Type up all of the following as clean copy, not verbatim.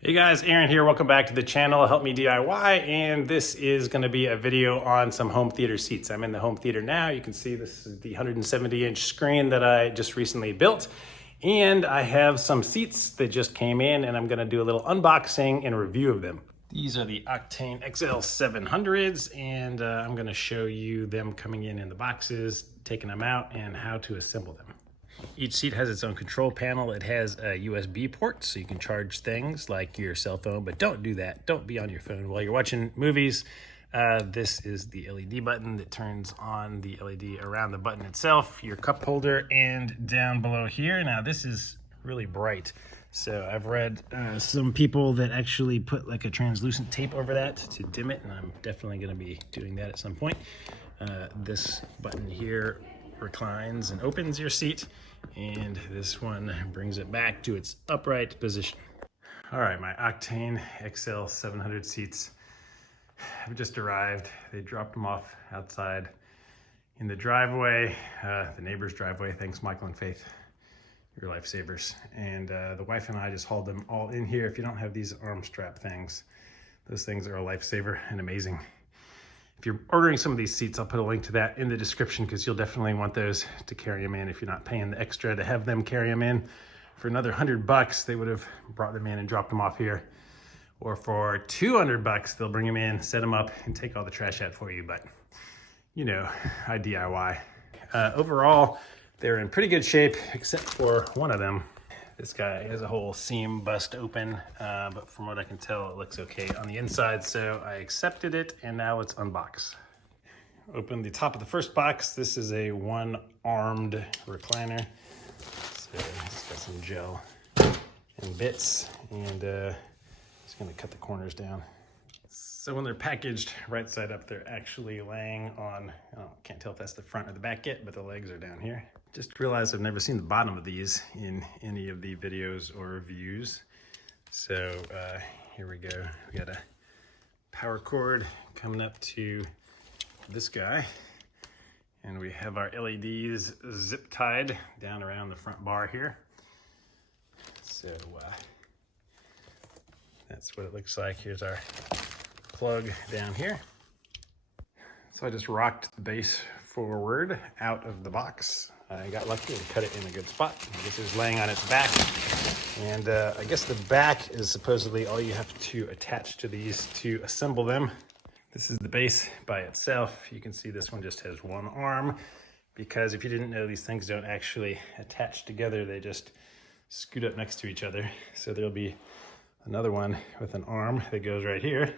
Hey guys, Aaron here. Welcome back to the channel, Help Me DIY, and this is going to be a video on some home theater seats. I'm in the home theater now. You can see this is the 170-inch screen that I just recently built, and I have some seats that just came in, and I'm going to do a little unboxing and review of them. These are the Octane XL700s, and I'm going to show you them coming in the boxes, taking them out, and how to assemble them. Each seat has its own control panel. It has a USB port, so you can charge things like your cell phone, but don't do that. Don't be on your phone while you're watching movies. This is the LED button that turns on the LED around the button itself, your cup holder, and down below here. Now, this is really bright. So I've read some people that actually put like a translucent tape over that to dim it, and I'm definitely going to be doing that at some point. This button here reclines and opens your seat, and this one brings it back to its upright position. All right, my Octane XL700 seats have just arrived. They dropped them off outside in the driveway, the neighbor's driveway. Thanks, Michael and Faith, your lifesavers. And the wife and I just hauled them all in here. If you don't have these arm strap things, those things are a lifesaver and amazing. If you're ordering some of these seats, I'll put a link to that in the description because you'll definitely want those to carry them in if you're not paying the extra to have them carry them in. For another $100, they would have brought them in and dropped them off here. Or for $200, they'll bring them in, set them up, and take all the trash out for you. But, you know, I DIY. Overall, they're in pretty good shape, except for one of them. This guy has a whole seam bust open, but from what I can tell, it looks okay on the inside, so I accepted it, and now let's unbox. Open the top of the first box. This is a one-armed recliner. So it's got some gel and bits, and just gonna cut the corners down. So when they're packaged right side up, they're actually laying on, can't tell if that's the front or the back yet, but the legs are down here. Just realized I've never seen the bottom of these in any of the videos or reviews. So here we go. We got a power cord coming up to this guy. And we have our LEDs zip tied down around the front bar here. So that's what it looks like. Here's our plug down here. So I just rocked the base forward out of the box. I got lucky and cut it in a good spot. This is laying on its back. And I guess the back is supposedly all you have to attach to these to assemble them. This is the base by itself. You can see this one just has one arm because if you didn't know, these things don't actually attach together. They just scoot up next to each other. So there'll be another one with an arm that goes right here.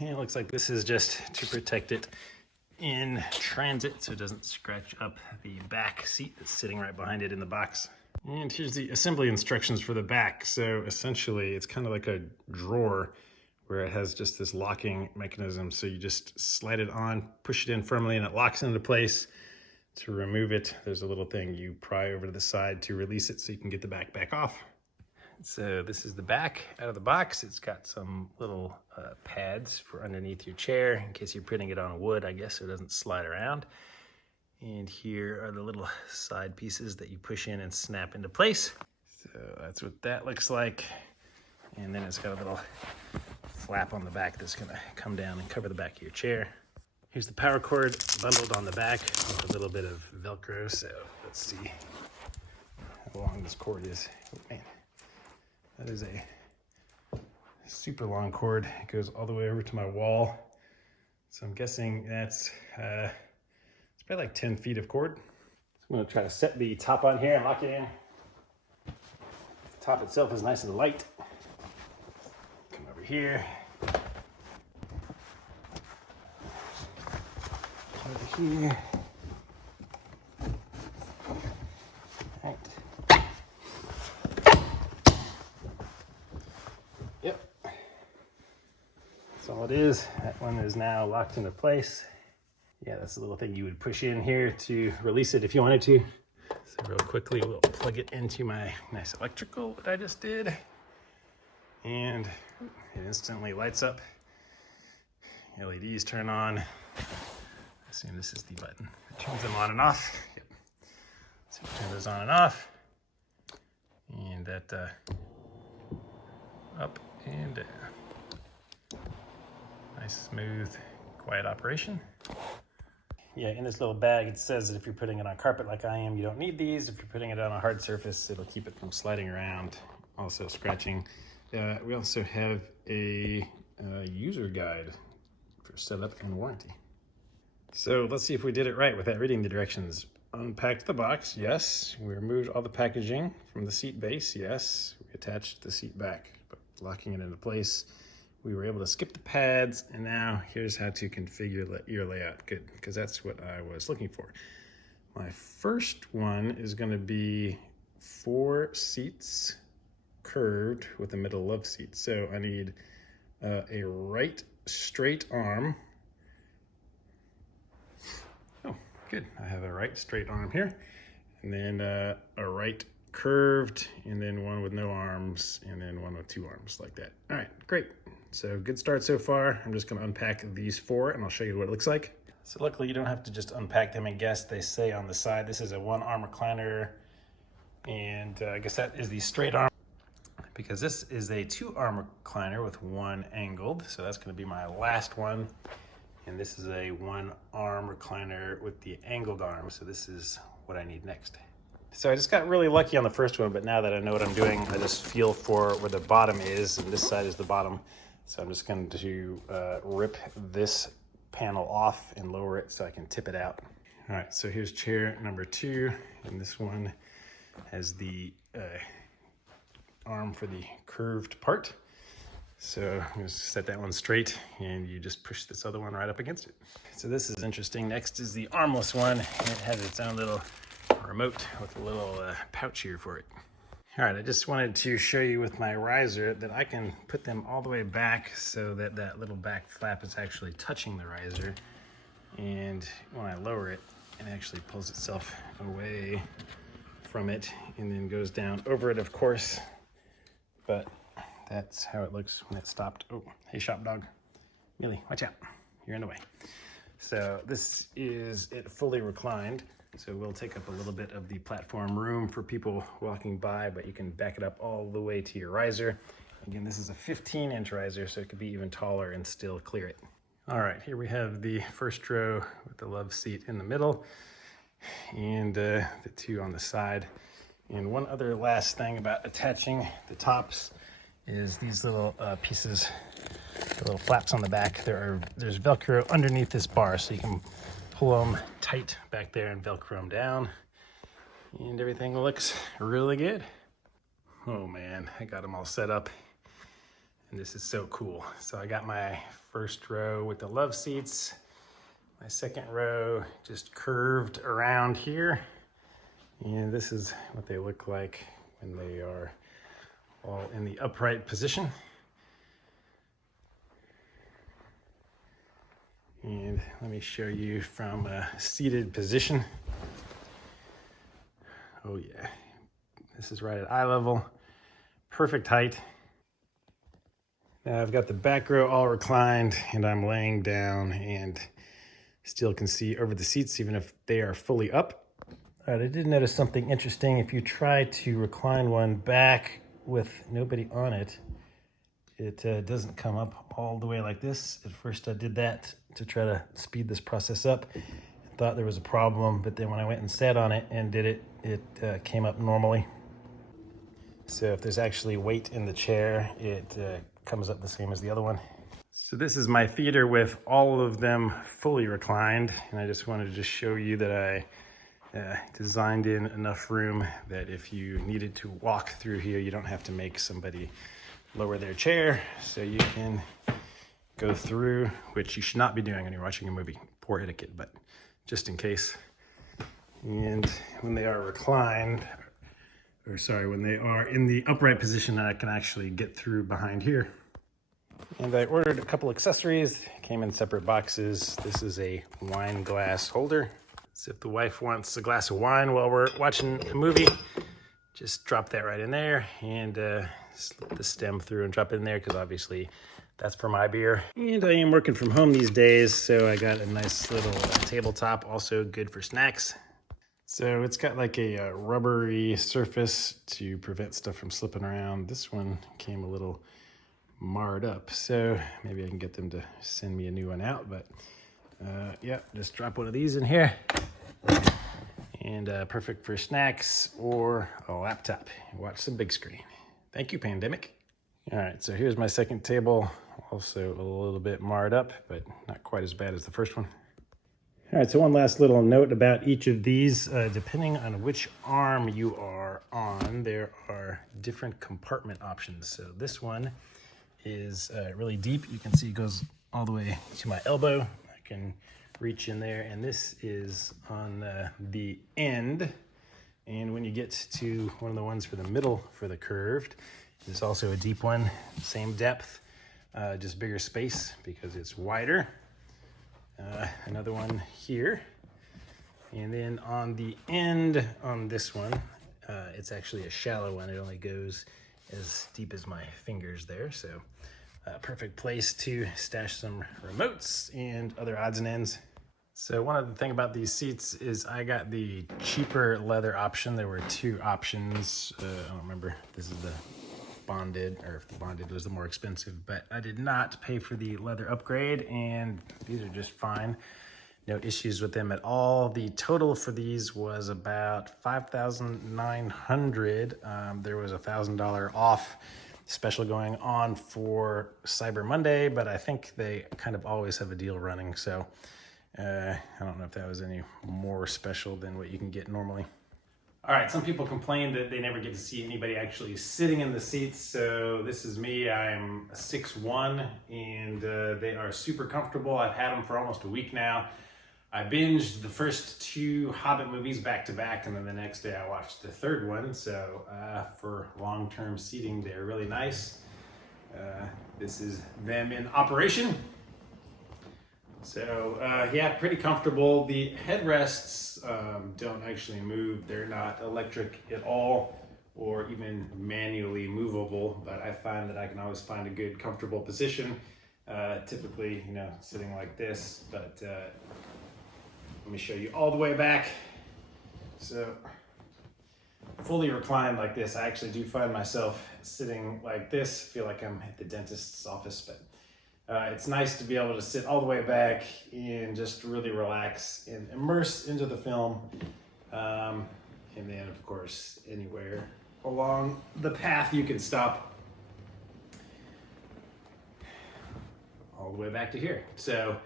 And it looks like this is just to protect it in transit so it doesn't scratch up the back seat that's sitting right behind it in the box. And here's the assembly instructions for the back. So essentially it's kind of like a drawer where it has just this locking mechanism. So you just slide it on, push it in firmly, and it locks into place. To remove it, there's a little thing you pry over to the side to release it so you can get the back off. So this is the back out of the box. It's got some little pads for underneath your chair in case you're putting it on wood, I guess, so it doesn't slide around. And here are the little side pieces that you push in and snap into place. So that's what that looks like. And then it's got a little flap on the back that's gonna come down and cover the back of your chair. Here's the power cord bundled on the back with a little bit of Velcro. So let's see how long this cord is. Oh, man. That is a super long cord. It goes all the way over to my wall. So I'm guessing that's it's probably like 10 feet of cord. So I'm gonna try to set the top on here and lock it in. The top itself is nice and light. Come over here. Over here. All right. Yep, that's all it is. That one is now locked into place. Yeah, that's a little thing you would push in here to release it if you wanted to. So real quickly, we'll plug it into my nice electrical that I just did. And it instantly lights up. LEDs turn on. I assume this is the button that turns them on and off. Yep. So turn those on and off. And that up and nice, smooth, quiet operation. Yeah, in this little bag, it says that if you're putting it on carpet like I am, you don't need these. If you're putting it on a hard surface, it'll keep it from sliding around, also scratching. We also have a user guide for setup and warranty. So let's see if we did it right without reading the directions. Unpacked the box, yes. We removed all the packaging from the seat base, yes. We attached the seat back, but locking it into place. We were able to skip the pads, and now here's how to configure your layout. Good, because that's what I was looking for. My first one is going to be 4 seats curved with a middle love seat. So I need a right straight arm. Oh, good. I have a right straight arm here, and then a right curved, and then one with no arms, and then one with 2 arms, like that. All right, great. So good start so far. I'm just going to unpack these 4 and I'll show you what it looks like. So luckily you don't have to just unpack them and guess. They say on the side this is a 1-arm recliner, and I guess that is the straight arm, because this is a 2-arm recliner with 1 angled. So that's going to be my last one. And this is a 1-arm recliner with the angled arm. So this is what I need next. So I just got really lucky on the first one, but now that I know what I'm doing, I just feel for where the bottom is, and this side is the bottom. So I'm just going to rip this panel off and lower it so I can tip it out. All right, so here's chair number 2, and this one has the arm for the curved part. So I'm going to set that one straight, and you just push this other one right up against it. So this is interesting. Next is the armless one, and it has its own little remote with a little pouch here for it. All right, I just wanted to show you with my riser that I can put them all the way back so that that little back flap is actually touching the riser. And when I lower it, it actually pulls itself away from it and then goes down over it, of course. But that's how it looks when it's stopped. Oh, hey, shop dog. Millie, watch out. You're in the way. So this is it fully reclined. So we'll take up a little bit of the platform room for people walking by, but you can back it up all the way to your riser. Again, this is a 15-inch riser, so it could be even taller and still clear it. All right, here we have the first row with the love seat in the middle, and the 2 on the side. And one other last thing about attaching the tops is these little pieces, the little flaps on the back. There's Velcro underneath this bar, so you can pull them tight back there and Velcro them down, and everything looks really good. Oh man, I got them all set up, and this is so cool. So I got my first row with the love seats, my second row just curved around here, and this is what they look like when they are all in the upright position. And let me show you from a seated position. Oh yeah, this is right at eye level, perfect height. Now I've got the back row all reclined, and I'm laying down and still can see over the seats even if they are fully up. All right, I did notice something interesting. If you try to recline one back with nobody on it, it doesn't come up all the way like this. At first I did that to try to speed this process up. I thought there was a problem, but then when I went and sat on it and did it, it came up normally. So if there's actually weight in the chair, it comes up the same as the other one. So this is my theater with all of them fully reclined, and I just wanted to show you that I designed in enough room that if you needed to walk through here, you don't have to make somebody lower their chair, so you can go through, which you should not be doing when you're watching a movie. Poor etiquette, but just in case. And when they are reclined, or sorry, when they are in the upright position, I can actually get through behind here. And I ordered a couple accessories, came in separate boxes. This is a wine glass holder. So if the wife wants a glass of wine while we're watching a movie, just drop that right in there and slip the stem through and drop it in there, because obviously that's for my beer. And I am working from home these days, so I got a nice little tabletop, also good for snacks. So it's got like a rubbery surface to prevent stuff from slipping around. This one came a little marred up. So maybe I can get them to send me a new one out, but yeah, just drop one of these in here. And perfect for snacks or a laptop. Watch some big screen. Thank you, pandemic. All right, so here's my second table. Also a little bit marred up, but not quite as bad as the first one. All right, so one last little note about each of these. Depending on which arm you are on, there are different compartment options. So this one is really deep. You can see it goes all the way to my elbow. I can reach in there, and this is on the end. And when you get to one of the ones for the middle for the curved, it's also a deep one, same depth, just bigger space because it's wider. Another one here. And then on the end on this one, it's actually a shallow one. It only goes as deep as my fingers there. So perfect place to stash some remotes and other odds and ends. So one other thing about these seats is I got the cheaper leather option. There were two options. I don't remember if this is the bonded or if the bonded was the more expensive, but I did not pay for the leather upgrade, and these are just fine. No issues with them at all. The total for these was about $5,900. There was $1,000 off special going on for Cyber Monday, but I think they kind of always have a deal running. So I don't know if that was any more special than what you can get normally. All right, some people complain that they never get to see anybody actually sitting in the seats. So this is me. I'm 6'1", and they are super comfortable. I've had them for almost a week now. I binged the first two Hobbit movies back to back, and then the next day I watched the third one. So for long-term seating, they're really nice. This is them in operation. So yeah, pretty comfortable. The headrests don't actually move. They're not electric at all or even manually movable, but I find that I can always find a good comfortable position. Typically, you know, sitting like this, but let me show you all the way back. So fully reclined like this, I actually do find myself sitting like this. Feel like I'm at the dentist's office, but it's nice to be able to sit all the way back and just really relax and immerse into the film. And then, of course, anywhere along the path you can stop. All the way back to here. So,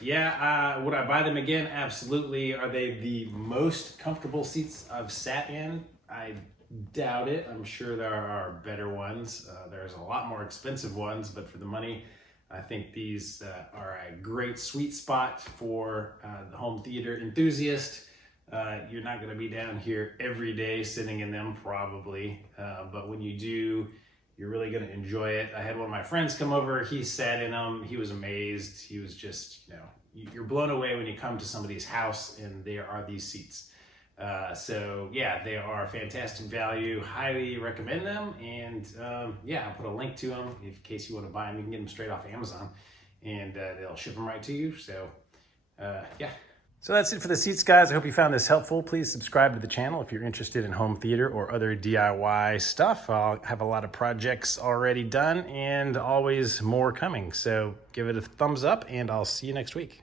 yeah, would I buy them again? Absolutely. Are they the most comfortable seats I've sat in? I doubt it. I'm sure there are better ones. There's a lot more expensive ones, but for the money, I think these are a great sweet spot for the home theater enthusiast. You're not going to be down here every day sitting in them, probably, but when you do, you're really going to enjoy it. I had one of my friends come over. He sat in them. He was amazed. He was just, you know, you're blown away when you come to somebody's house and there are these seats. So yeah, they are fantastic value. Highly recommend them. And yeah, I'll put a link to them in case you want to buy them. You can get them straight off Amazon, and they'll ship them right to you. So yeah. So that's it for the seats, guys. I hope you found this helpful. Please subscribe to the channel if you're interested in home theater or other DIY stuff. I'll have a lot of projects already done and always more coming. So give it a thumbs up, and I'll see you next week.